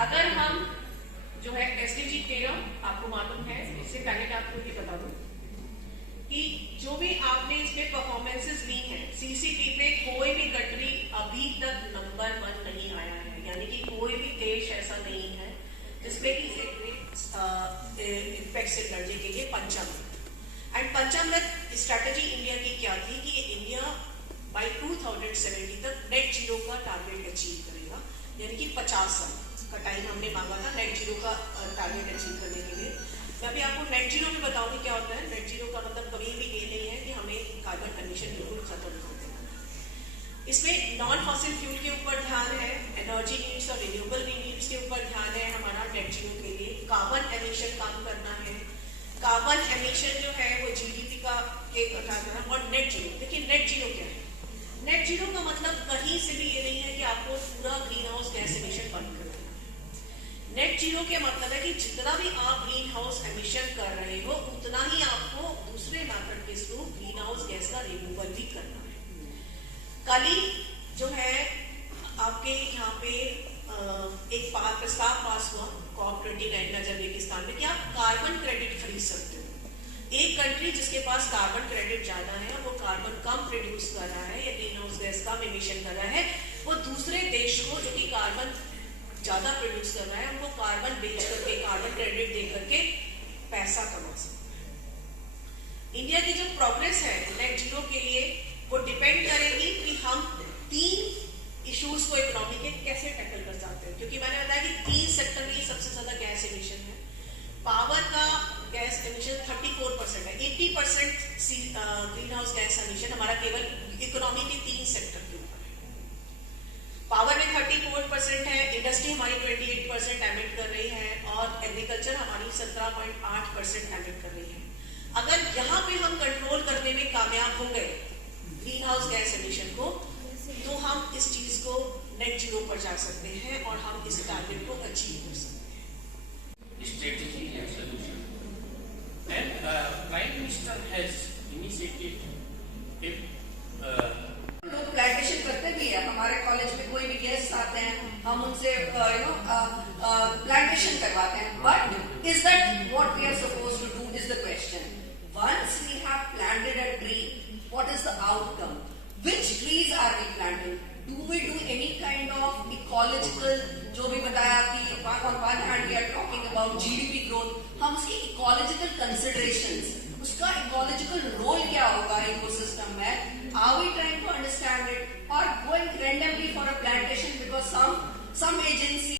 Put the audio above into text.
अगर हम जो है एसडीजी 13 आपको मालूम है, इससे पहले आपको ये बता दूं कि जो भी आपने इसमें परफॉर्मेंसेस ली हैं, सीसीपी पे कोई भी कंट्री अभी तक नंबर 1 नहीं आया है, यानी कि कोई भी देश ऐसा नहीं है जिसमें कि इफेक्ट से लड़ने के लिए पंचम। एंड पंचम स्ट्रैटेजी इंडिया की क्या थी कि इंडिया बाय 2070 तक नेट जीरो का टारगेट अचीव करेगा, यानी कि 50 साल का टाइम हमने मांगा था नेट जीरो का टारगेट अचीव करने के लिए। मैं अभी आपको नेट जीरो में बताऊंगी क्या होता है। नेट जीरो का मतलब कभी भी ये नहीं है कि हमें कार्बन एमिशन बिल्कुल खत्म कर देना। इसमें नॉन फॉसिल फ्यूल के ऊपर ध्यान है, एनर्जी नीड्स और रिन्यूएबल नीड्स के ऊपर ध्यान है हमारा नेट जीरो के लिए। कार्बन एमिशन कम करना है, कार्बन एमिशन जो है वो जीडीपी का एक करना। और नेट जीरो, देखिए नेट जीरो क्या है। नेट जीरो का मतलब कहीं से भी ये नहीं है कि आपको पूरा ग्रीन हाउस गैस एमिशन बंद करना है। नेट जीरो के मतलब है कि जितना भी आप ग्रीन हाउस एमिशन कर रहे हो उतना ही आपको दूसरे मेथड के थ्रू ग्रीन हाउस गैस का रिमूवल भी करना है। कल ही जो है आपके यहाँ पे एक प्रस्ताव पास हुआ COP29 में अजरबैकिस्तान में कि आप कार्बन क्रेडिट खरीद सकते हो। एक कंट्री जिसके पास कार्बन क्रेडिट ज्यादा है, वो कार्बन कम प्रोड्यूस कर रहा है या ग्रीन हाउस गैस कम एमिशन कर रहा है, वो दूसरे देश को जो कि कार्बन ज्यादा प्रोड्यूस कर रहा है उनको कार्बन बेच करके, कार्बन क्रेडिट दे करके पैसा कमा सकता है। इंडिया की जो प्रोग्रेस है नेट जीरो के लिए वो डिपेंड करेगी कि हम 3 इश्यूज को इकोनॉमी के कैसे टैकल कर सकते हैं। क्योंकि मैंने बताया कि 3 सेक्टर में सबसे ज्यादा गैस एमिशन है। पावर का गैस एमिशन 34% है, 80% ग्रीन हाउस गैस एमिशन हमारा केवल इकोनॉमी के 3 सेक्टर के ऊपर है। पावर में 34% है, इंडस्ट्री हमारी 28% एमिट कर रही है और एग्रीकल्चर हमारी 17.8% एमिट कर रही है। अगर यहाँ पे हम कंट्रोल करने में कामयाब हो गए ग्रीन हाउस गैस एमिशन को, तो हम इस चीज को नेट जीरो पर जा सकते हैं और हम इस टारगेट को अचीव कर सकते हैं। Strategy and solution. And Prime Minister has initiated लोग प्लांटेशन करते भी है। हमारे कॉलेज में कोई भी गेस्ट आते हैं, हम उनसे प्लांटेशन करवाते हैं। But is that what we are supposed to do is the question. Once we have planted a tree, what is the outcome? Which trees are we planting? Do we do any kind of ecological, जो भी बताया कि on one hand we are talking about GDP growth, हम उसकी ecological considerations, उसका ecological role क्या होगा ecosystem में, are we trying to understand it or going randomly for a plantation because some agency